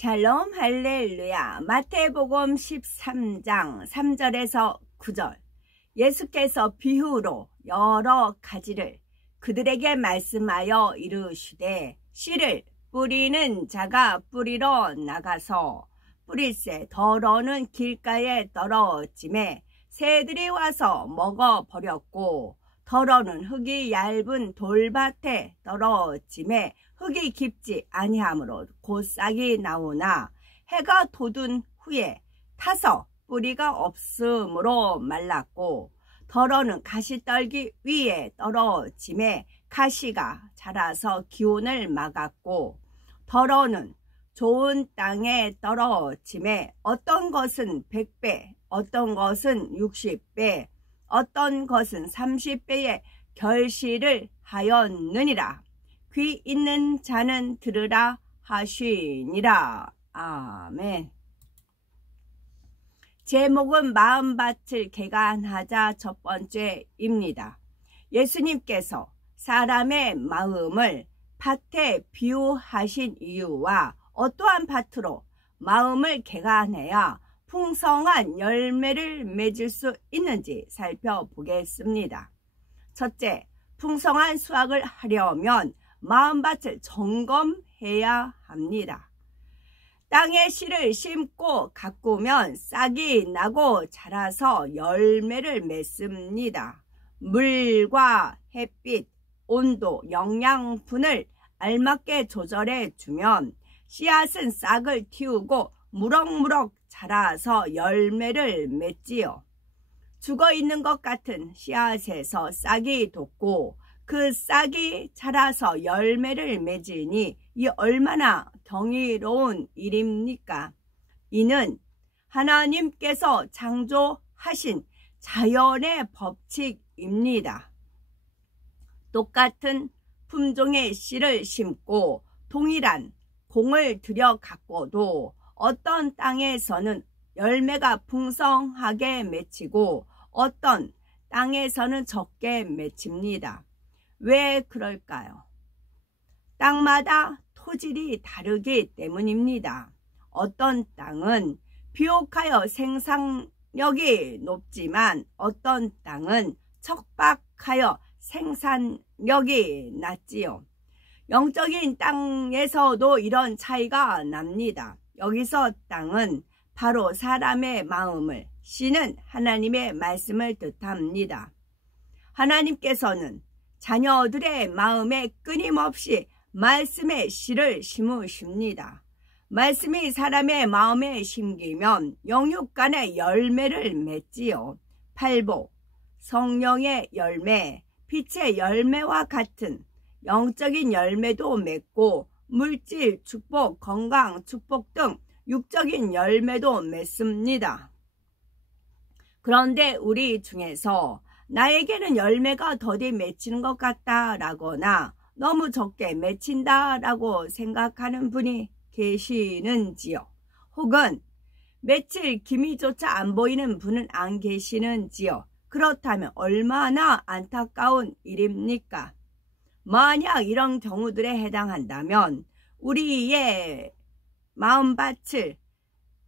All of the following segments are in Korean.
샬롬 할렐루야. 마태복음 13장 3절에서 9절. 예수께서 비유로 여러 가지를 그들에게 말씀하여 이르시되 씨를 뿌리는 자가 뿌리러 나가서 뿌릴새 더러는 길가에 떨어짐에 새들이 와서 먹어버렸고, 더러는 흙이 얇은 돌밭에 떨어짐에 흙이 깊지 아니하므로 곧 싹이 나오나 해가 돋은 후에 타서 뿌리가 없으므로 말랐고, 더러는 가시떨기 위에 떨어짐에 가시가 자라서 기온을 막았고, 더러는 좋은 땅에 떨어짐에 어떤 것은 100배, 어떤 것은 60배, 어떤 것은 30배의 결실을 하였느니라. 귀 있는 자는 들으라 하시니라. 아멘. 제목은 마음밭을 개간하자 첫 번째입니다. 예수님께서 사람의 마음을 밭에 비유하신 이유와 어떠한 밭으로 마음을 개간해야 풍성한 열매를 맺을 수 있는지 살펴보겠습니다. 첫째, 풍성한 수확을 하려면 마음밭을 점검해야 합니다. 땅에 씨를 심고 가꾸면 싹이 나고 자라서 열매를 맺습니다. 물과 햇빛, 온도, 영양분을 알맞게 조절해 주면 씨앗은 싹을 틔우고 무럭무럭 자라서 열매를 맺지요. 죽어있는 것 같은 씨앗에서 싹이 돋고 그 싹이 자라서 열매를 맺으니 이 얼마나 경이로운 일입니까? 이는 하나님께서 창조하신 자연의 법칙입니다. 똑같은 품종의 씨를 심고 동일한 공을 들여 가꿔도 어떤 땅에서는 열매가 풍성하게 맺히고 어떤 땅에서는 적게 맺힙니다. 왜 그럴까요? 땅마다 토질이 다르기 때문입니다. 어떤 땅은 비옥하여 생산력이 높지만 어떤 땅은 척박하여 생산력이 낮지요. 영적인 땅에서도 이런 차이가 납니다. 여기서 땅은 바로 사람의 마음을, 씨는 하나님의 말씀을 뜻합니다. 하나님께서는 자녀들의 마음에 끊임없이 말씀의 씨를 심으십니다. 말씀이 사람의 마음에 심기면 영육간의 열매를 맺지요. 팔복, 성령의 열매, 빛의 열매와 같은 영적인 열매도 맺고 물질, 축복, 건강, 축복 등 육적인 열매도 맺습니다. 그런데 우리 중에서 나에게는 열매가 더디 맺히는 것 같다라거나 너무 적게 맺힌다라고 생각하는 분이 계시는지요? 혹은 맺힐 기미조차 안 보이는 분은 안 계시는지요? 그렇다면 얼마나 안타까운 일입니까? 만약 이런 경우들에 해당한다면 우리의 마음밭을,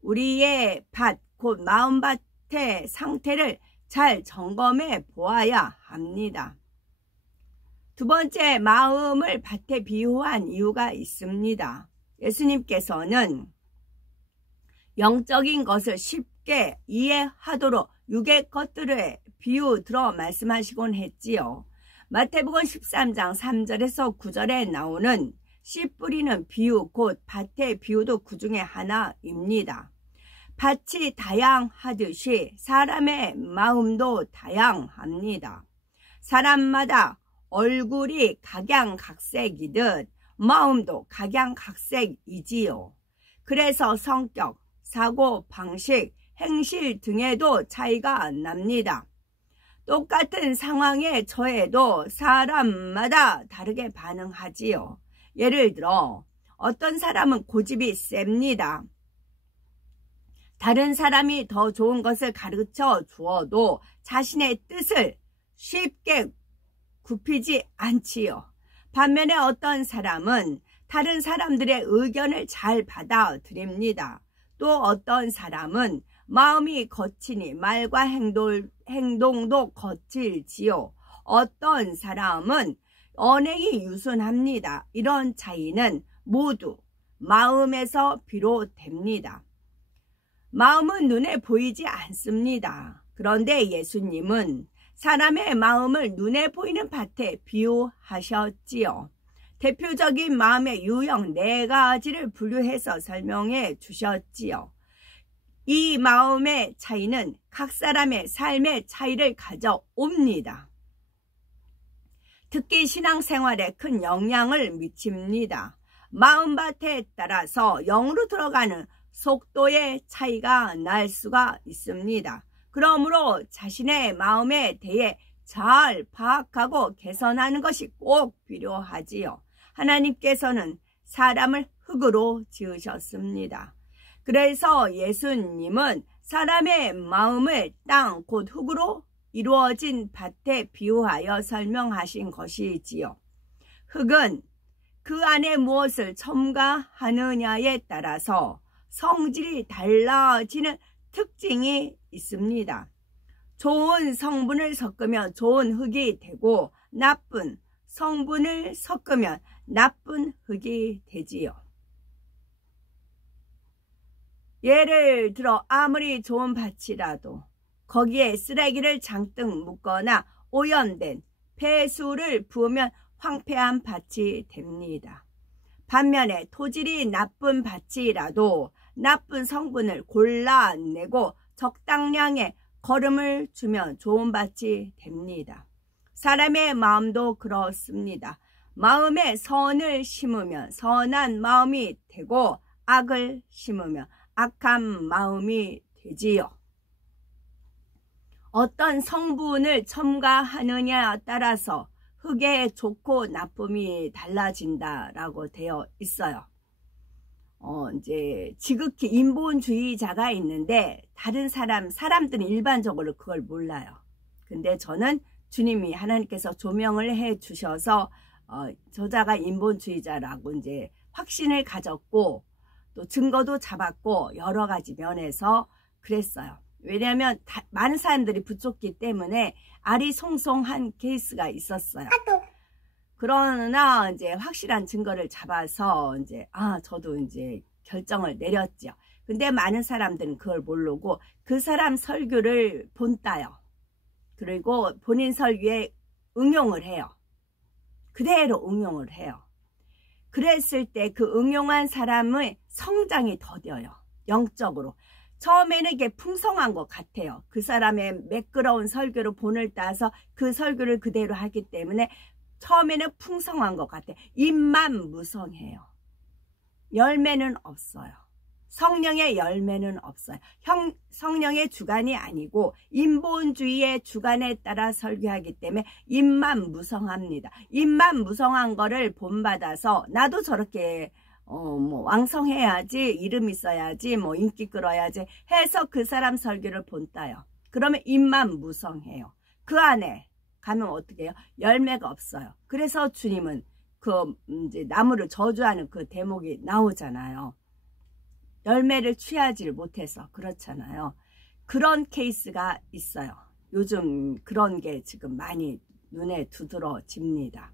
우리의 밭, 곧 마음밭의 상태를 잘 점검해 보아야 합니다. 두 번째, 마음을 밭에 비유한 이유가 있습니다. 예수님께서는 영적인 것을 쉽게 이해하도록 육의 것들을 비유 들어 말씀하시곤 했지요. 마태복음 13장 3절에서 9절에 나오는 씨 뿌리는 비유, 곧 밭의 비유도 그 중에 하나입니다. 밭이 다양하듯이 사람의 마음도 다양합니다. 사람마다 얼굴이 각양각색이듯 마음도 각양각색이지요. 그래서 성격, 사고 방식, 행실 등에도 차이가 납니다. 똑같은 상황에 처해도 사람마다 다르게 반응하지요. 예를 들어 어떤 사람은 고집이 셉니다. 다른 사람이 더 좋은 것을 가르쳐 주어도 자신의 뜻을 쉽게 굽히지 않지요. 반면에 어떤 사람은 다른 사람들의 의견을 잘 받아들입니다. 또 어떤 사람은 마음이 거치니 말과 행동도 거칠지요. 어떤 사람은 언행이 유순합니다. 이런 차이는 모두 마음에서 비롯됩니다. 마음은 눈에 보이지 않습니다. 그런데 예수님은 사람의 마음을 눈에 보이는 밭에 비유하셨지요. 대표적인 마음의 유형 4가지를 분류해서 설명해 주셨지요. 이 마음의 차이는 각 사람의 삶의 차이를 가져옵니다. 특히 신앙생활에 큰 영향을 미칩니다. 마음밭에 따라서 영으로 들어가는 속도의 차이가 날 수가 있습니다. 그러므로 자신의 마음에 대해 잘 파악하고 개선하는 것이 꼭 필요하지요. 하나님께서는 사람을 흙으로 지으셨습니다. 그래서 예수님은 사람의 마음을 땅 곧 흙으로 이루어진 밭에 비유하여 설명하신 것이지요. 흙은 그 안에 무엇을 첨가하느냐에 따라서 성질이 달라지는 특징이 있습니다. 좋은 성분을 섞으면 좋은 흙이 되고 나쁜 성분을 섞으면 나쁜 흙이 되지요. 예를 들어 아무리 좋은 밭이라도 거기에 쓰레기를 잔뜩 묻거나 오염된 폐수를 부으면 황폐한 밭이 됩니다. 반면에 토질이 나쁜 밭이라도 나쁜 성분을 골라내고 적당량의 거름을 주면 좋은 밭이 됩니다. 사람의 마음도 그렇습니다. 마음에 선을 심으면 선한 마음이 되고 악을 심으면 악한 마음이 되지요. 어떤 성분을 첨가하느냐에 따라서 흙의 좋고 나쁨이 달라진다라고 되어 있어요. 이제 지극히 인본주의자가 있는데 다른 사람들은 일반적으로 그걸 몰라요. 근데 저는 주님이 하나님께서 조명을 해 주셔서 저자가 인본주의자라고 이제 확신을 가졌고 또 증거도 잡았고 여러 가지 면에서 그랬어요. 왜냐하면 많은 사람들이 붙였기 때문에 아리송송한 케이스가 있었어요. 그러나 이제 확실한 증거를 잡아서 이제 저도 이제 결정을 내렸죠. 근데 많은 사람들은 그걸 모르고 그 사람 설교를 본따요. 그리고 본인 설교에 응용을 해요. 그대로 응용을 해요. 그랬을 때 그 응용한 사람의 성장이 더뎌요. 영적으로. 처음에는 이게 풍성한 것 같아요. 그 사람의 매끄러운 설교로 본을 따서 그 설교를 그대로 하기 때문에 처음에는 풍성한 것 같아요. 입만 무성해요. 열매는 없어요. 성령의 열매는 없어요. 성령의 주관이 아니고 인본주의의 주관에 따라 설교하기 때문에 입만 무성합니다. 입만 무성한 거를 본받아서 나도 저렇게 왕성해야지, 이름 있어야지, 인기 끌어야지 해서 그 사람 설교를 본따요. 그러면 입만 무성해요. 그 안에 가면 어떻게 해요? 열매가 없어요. 그래서 주님은 그 이제 나무를 저주하는 그 대목이 나오잖아요. 열매를 취하지를 못해서 그렇잖아요. 그런 케이스가 있어요. 요즘 그런 게 지금 많이 눈에 두드러집니다.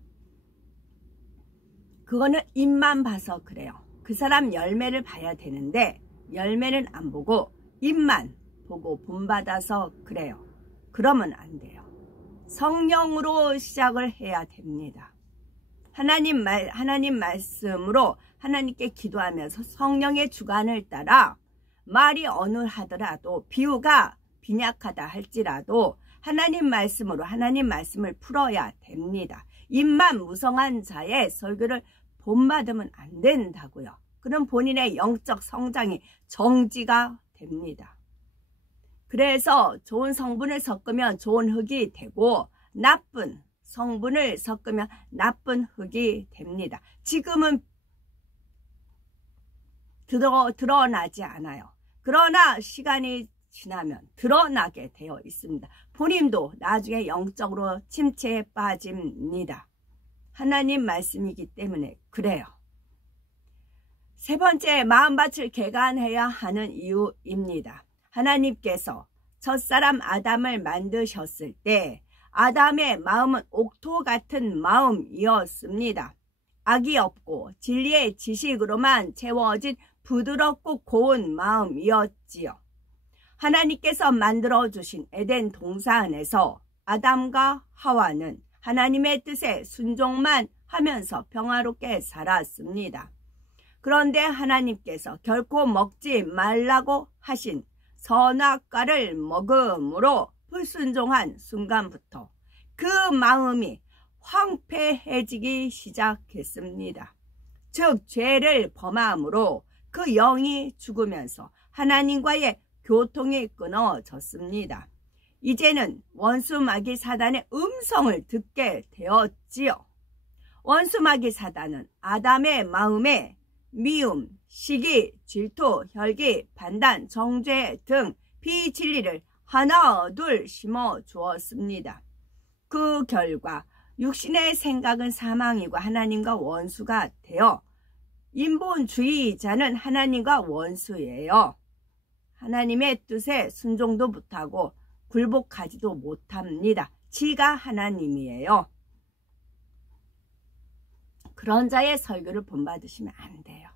그거는 입만 봐서 그래요. 그 사람 열매를 봐야 되는데 열매는 안 보고 입만 보고 본받아서 그래요. 그러면 안 돼요. 성령으로 시작을 해야 됩니다. 하나님 말씀으로 하나님께 기도하면서 성령의 주관을 따라 말이 어눌하더라도 비유가 빈약하다 할지라도 하나님 말씀으로 하나님 말씀을 풀어야 됩니다. 입만 무성한 자의 설교를 본받으면 안 된다고요. 그럼 본인의 영적 성장이 정지가 됩니다. 그래서 좋은 성분을 섞으면 좋은 흙이 되고 나쁜 성분을 섞으면 나쁜 흙이 됩니다. 지금은 드러나지 않아요. 그러나 시간이 지나면 드러나게 되어 있습니다. 본인도 나중에 영적으로 침체에 빠집니다. 하나님 말씀이기 때문에 그래요. 세 번째, 마음밭을 개간해야 하는 이유입니다. 하나님께서 첫사람 아담을 만드셨을 때 아담의 마음은 옥토 같은 마음이었습니다. 악이 없고 진리의 지식으로만 채워진 부드럽고 고운 마음이었지요. 하나님께서 만들어주신 에덴 동산 안에서 아담과 하와는 하나님의 뜻에 순종만 하면서 평화롭게 살았습니다. 그런데 하나님께서 결코 먹지 말라고 하신 선악과를 먹음으로 불순종한 순간부터 그 마음이 황폐해지기 시작했습니다. 즉 죄를 범함으로 그 영이 죽으면서 하나님과의 교통이 끊어졌습니다. 이제는 원수 마귀 사단의 음성을 듣게 되었지요. 원수 마귀 사단은 아담의 마음에 미움, 시기, 질투, 혈기, 반단, 정죄 등 비진리를 하나 둘 심어 주었습니다. 그 결과 육신의 생각은 사망이고 하나님과 원수가 되어 인본주의자는 하나님과 원수예요. 하나님의 뜻에 순종도 못하고 굴복하지도 못합니다. 지가 하나님이에요. 그런 자의 설교를 본받으시면 안 돼요.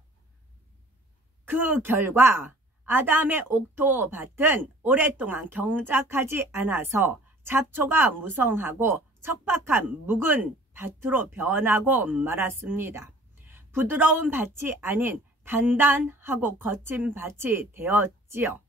그 결과 아담의 옥토밭은 오랫동안 경작하지 않아서 잡초가 무성하고 척박한 묵은 밭으로 변하고 말았습니다. 부드러운 밭이 아닌 단단하고 거친 밭이 되었지요.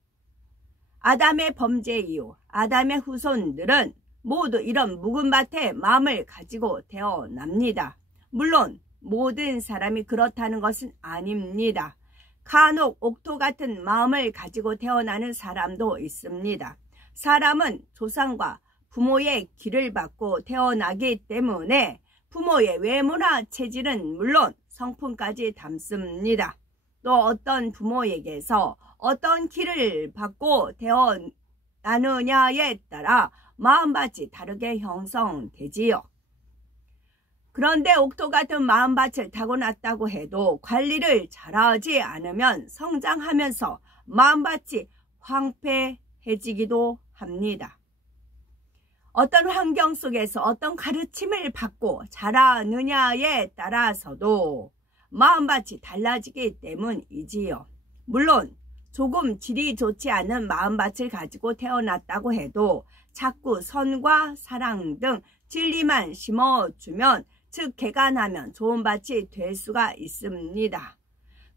아담의 범죄 이후 아담의 후손들은 모두 이런 묵은 밭에 마음을 가지고 태어납니다. 물론 모든 사람이 그렇다는 것은 아닙니다. 간혹 옥토 같은 마음을 가지고 태어나는 사람도 있습니다. 사람은 조상과 부모의 기를 받고 태어나기 때문에 부모의 외모나 체질은 물론 성품까지 담습니다. 또 어떤 부모에게서 어떤 기를 받고 태어나느냐에 따라 마음밭이 다르게 형성되지요. 그런데 옥토 같은 마음밭을 타고났다고 해도 관리를 잘하지 않으면 성장하면서 마음밭이 황폐해지기도 합니다. 어떤 환경 속에서 어떤 가르침을 받고 자라느냐에 따라서도 마음밭이 달라지기 때문이지요. 물론 조금 질이 좋지 않은 마음밭을 가지고 태어났다고 해도 자꾸 선과 사랑 등 진리만 심어주면, 즉 개간하면 좋은 밭이 될 수가 있습니다.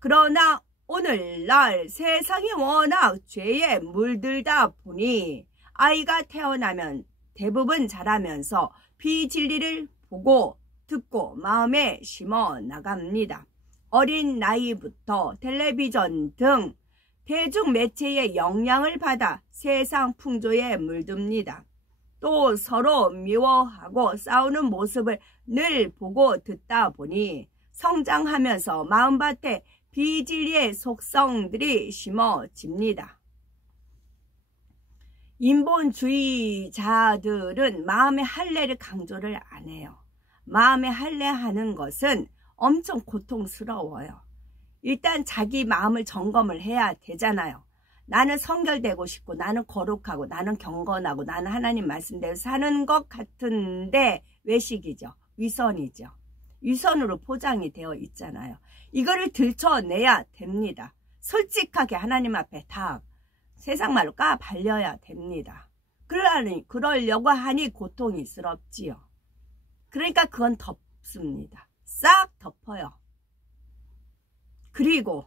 그러나 오늘날 세상이 워낙 죄에 물들다 보니 아이가 태어나면 대부분 자라면서 비진리를 보고 듣고 마음에 심어 나갑니다. 어린 나이부터 텔레비전 등 대중 매체의 영향을 받아 세상 풍조에 물듭니다. 또 서로 미워하고 싸우는 모습을 늘 보고 듣다 보니 성장하면서 마음밭에 비진리의 속성들이 심어집니다. 인본주의자들은 마음의 할례를 강조를 안 해요. 마음의 할례하는 것은 엄청 고통스러워요. 일단 자기 마음을 점검을 해야 되잖아요. 나는 성결되고 싶고, 나는 거룩하고, 나는 경건하고, 나는 하나님 말씀대로 사는 것 같은데 외식이죠. 위선이죠. 위선으로 포장이 되어 있잖아요. 이거를 들춰내야 됩니다. 솔직하게 하나님 앞에 다 세상 말로 까발려야 됩니다. 그러려고 하니 고통이스럽지요. 그러니까 그건 덮습니다. 싹 덮어요. 그리고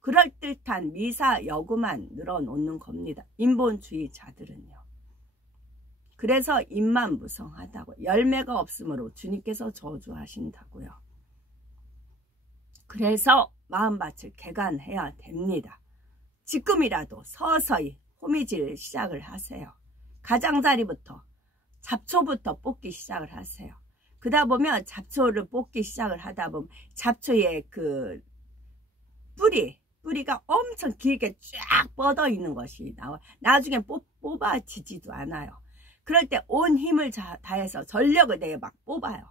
그럴듯한 미사 여구만 늘어놓는 겁니다. 인본주의자들은요. 그래서 입만 무성하다고, 열매가 없으므로 주님께서 저주하신다고요. 그래서 마음밭을 개간해야 됩니다. 지금이라도 서서히 호미질 시작을 하세요. 가장자리부터, 잡초부터 뽑기 시작을 하세요. 그러다 보면 잡초를 뽑기 시작을 하다 보면 잡초의 그 뿌리가 엄청 길게 쫙 뻗어 있는 것이 나와. 나중에 뽑아지지도 않아요. 그럴 때 온 힘을 다해서 전력을 내어 막 뽑아요.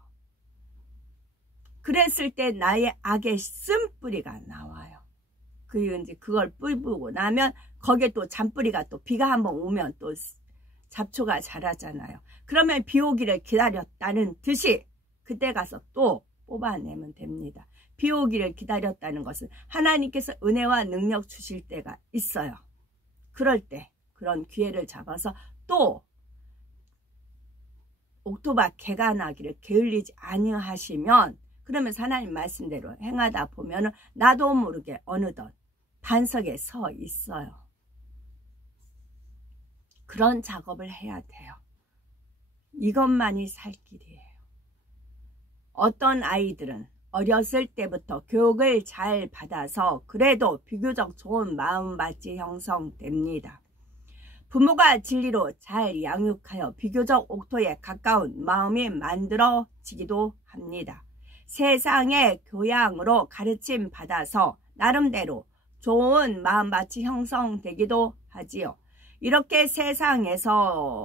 그랬을 때 나의 악의 쓴뿌리가 나와요. 이제 그걸 뿌리고 나면 거기에 또 잔뿌리가 또 비가 한번 오면 또 잡초가 자라잖아요. 그러면 비 오기를 기다렸다는 듯이 그때 가서 또 뽑아내면 됩니다. 비 오기를 기다렸다는 것은 하나님께서 은혜와 능력 주실 때가 있어요. 그럴 때 그런 기회를 잡아서 또 옥토박 개가 나기를 게을리지 아니하시면, 그러면서 하나님 말씀대로 행하다 보면 나도 모르게 어느덧 반석에 서 있어요. 그런 작업을 해야 돼요. 이것만이 살 길이에요. 어떤 아이들은 어렸을 때부터 교육을 잘 받아서 그래도 비교적 좋은 마음밭이 형성됩니다. 부모가 진리로 잘 양육하여 비교적 옥토에 가까운 마음이 만들어지기도 합니다. 세상의 교양으로 가르침 받아서 나름대로 좋은 마음밭이 형성되기도 하지요. 이렇게 세상에서라도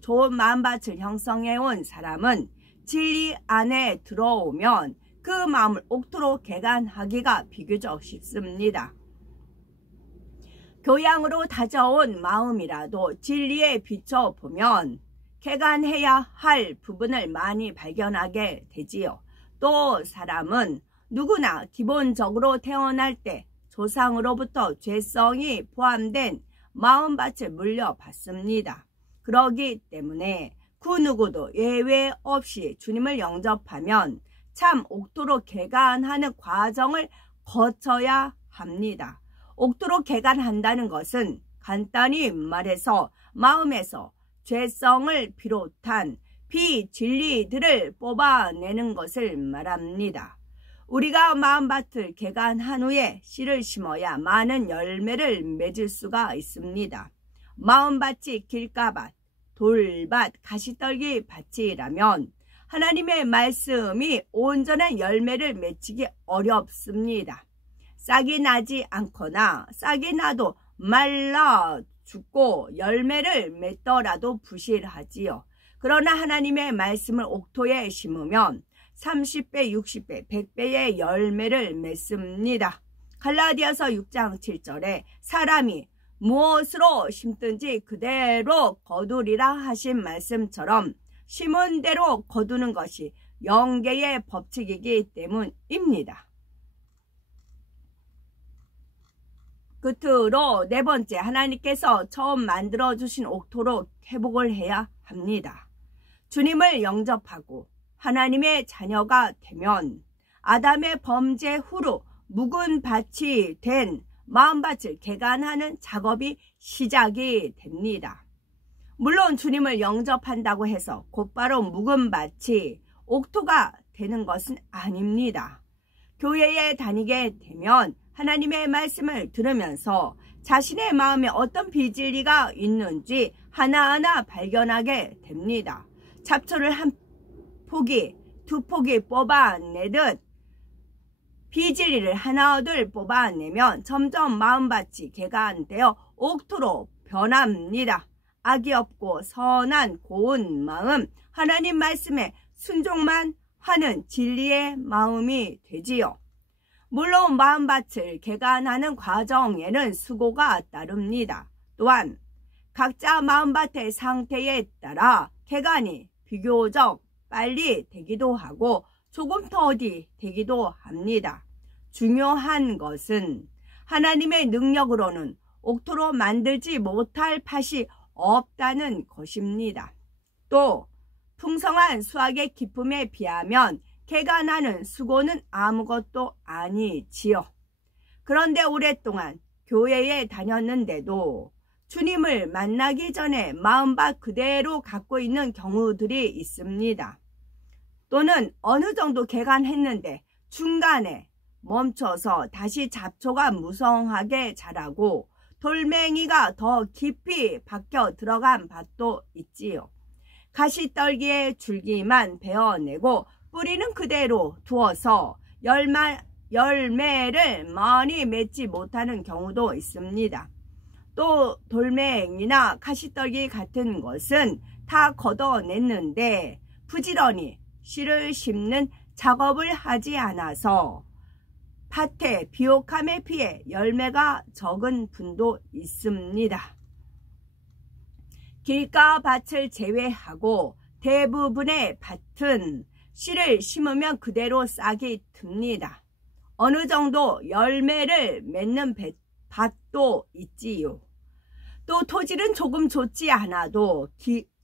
좋은 마음밭을 형성해온 사람은 진리 안에 들어오면 그 마음을 옥토로 개간하기가 비교적 쉽습니다. 교양으로 다져온 마음이라도 진리에 비춰보면 개간해야 할 부분을 많이 발견하게 되지요. 또 사람은 누구나 기본적으로 태어날 때 조상으로부터 죄성이 포함된 마음밭을 물려받습니다. 그러기 때문에 그 누구도 예외 없이 주님을 영접하면 참 옥토로 개간하는 과정을 거쳐야 합니다. 옥토로 개간한다는 것은 간단히 말해서 마음에서 죄성을 비롯한 비진리들을 뽑아내는 것을 말합니다. 우리가 마음밭을 개간한 후에 씨를 심어야 많은 열매를 맺을 수가 있습니다. 마음밭이 길가밭, 돌밭, 가시떨기 밭이라면 하나님의 말씀이 온전한 열매를 맺히기 어렵습니다. 싹이 나지 않거나 싹이 나도 말라 죽고 열매를 맺더라도 부실하지요. 그러나 하나님의 말씀을 옥토에 심으면 30배, 60배, 100배의 열매를 맺습니다. 갈라디아서 6장 7절에 사람이 무엇으로 심든지 그대로 거두리라 하신 말씀처럼 심은 대로 거두는 것이 영계의 법칙이기 때문입니다. 끝으로 네 번째, 하나님께서 처음 만들어주신 옥토로 회복을 해야 합니다. 주님을 영접하고 하나님의 자녀가 되면 아담의 범죄 후로 묵은 밭이 된 마음밭을 개간하는 작업이 시작이 됩니다. 물론 주님을 영접한다고 해서 곧바로 묵은 밭이 옥토가 되는 것은 아닙니다. 교회에 다니게 되면 하나님의 말씀을 들으면서 자신의 마음에 어떤 비진리가 있는지 하나하나 발견하게 됩니다. 잡초를 한 포기, 두 포기 뽑아내듯 비진리를 하나둘 뽑아내면 점점 마음밭이 개간되어 옥토로 변합니다. 악이 없고 선한 고운 마음, 하나님 말씀에 순종만 하는 진리의 마음이 되지요. 물론 마음밭을 개간하는 과정에는 수고가 따릅니다. 또한 각자 마음밭의 상태에 따라 개간이 비교적 빨리 되기도 하고 조금 더디 되기도 합니다. 중요한 것은 하나님의 능력으로는 옥토로 만들지 못할 밭이 없다는 것입니다. 또 풍성한 수확의 기쁨에 비하면 개간하는 수고는 아무것도 아니지요. 그런데 오랫동안 교회에 다녔는데도 주님을 만나기 전에 마음밭 그대로 갖고 있는 경우들이 있습니다. 또는 어느 정도 개간했는데 중간에 멈춰서 다시 잡초가 무성하게 자라고 돌멩이가 더 깊이 박혀 들어간 밭도 있지요. 가시떨기의 줄기만 베어내고 뿌리는 그대로 두어서 열매를 많이 맺지 못하는 경우도 있습니다. 또 돌멩이나 가시떨기 같은 것은 다 걷어냈는데 부지런히 씨를 심는 작업을 하지 않아서 밭의 비옥함에 비해 열매가 적은 분도 있습니다. 길가 밭을 제외하고 대부분의 밭은 씨를 심으면 그대로 싹이 듭니다. 어느 정도 열매를 맺는 밭도 있지요. 또 토질은 조금 좋지 않아도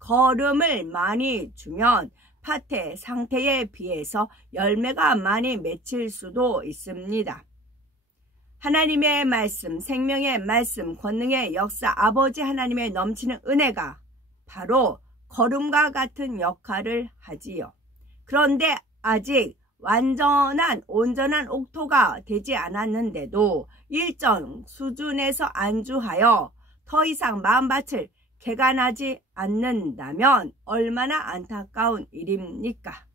거름을 많이 주면 밭의 상태에 비해서 열매가 많이 맺힐 수도 있습니다. 하나님의 말씀, 생명의 말씀, 권능의 역사, 아버지 하나님의 넘치는 은혜가 바로 거름과 같은 역할을 하지요. 그런데 아직 온전한 옥토가 되지 않았는데도 일정 수준에서 안주하여 더 이상 마음밭을 개간하지 않는다면 얼마나 안타까운 일입니까?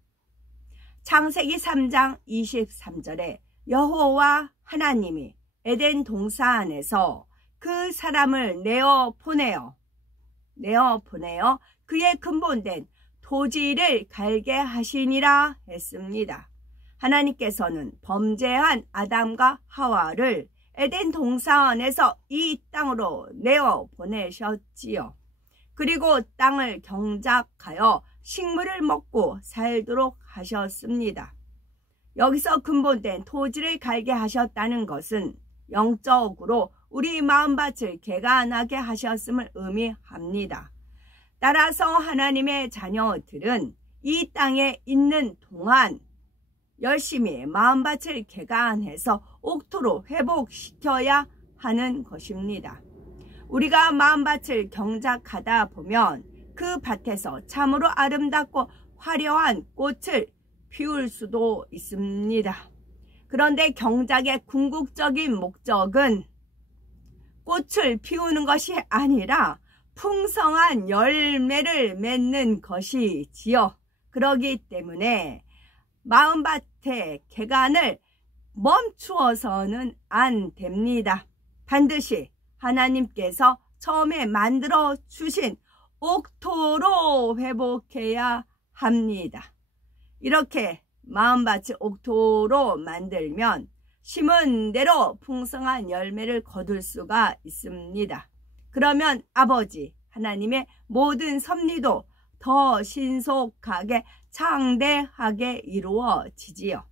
창세기 3장 23절에 여호와 하나님이 에덴 동산 안에서 그 사람을 내어 보내어 그의 근본된 토지를 갈게 하시니라 했습니다. 하나님께서는 범죄한 아담과 하와를 에덴 동산에서 이 땅으로 내어 보내셨지요. 그리고 땅을 경작하여 식물을 먹고 살도록 하셨습니다. 여기서 근본된 토지를 갈게 하셨다는 것은 영적으로 우리 마음밭을 개간하게 하셨음을 의미합니다. 따라서 하나님의 자녀들은 이 땅에 있는 동안 열심히 마음밭을 개간해서 옥토로 회복시켜야 하는 것입니다. 우리가 마음밭을 경작하다 보면 그 밭에서 참으로 아름답고 화려한 꽃을 피울 수도 있습니다. 그런데 경작의 궁극적인 목적은 꽃을 피우는 것이 아니라 풍성한 열매를 맺는 것이지요. 그러기 때문에 마음밭의 개간을 멈추어서는 안 됩니다. 반드시 하나님께서 처음에 만들어 주신 옥토로 회복해야 합니다. 이렇게 마음밭을 옥토로 만들면 심은 대로 풍성한 열매를 거둘 수가 있습니다. 그러면 아버지 하나님의 모든 섭리도 더 신속하게 창대하게 이루어지지요.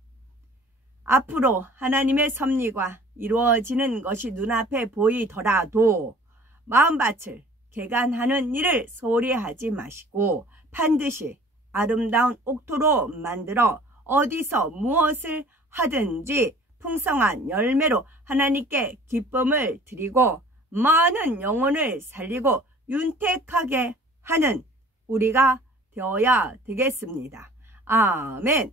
앞으로 하나님의 섭리가 이루어지는 것이 눈앞에 보이더라도 마음밭을 개간하는 일을 소홀히 하지 마시고 반드시 아름다운 옥토로 만들어 어디서 무엇을 하든지 풍성한 열매로 하나님께 기쁨을 드리고 많은 영혼을 살리고 윤택하게 하는 우리가 되어야 되겠습니다. 아멘.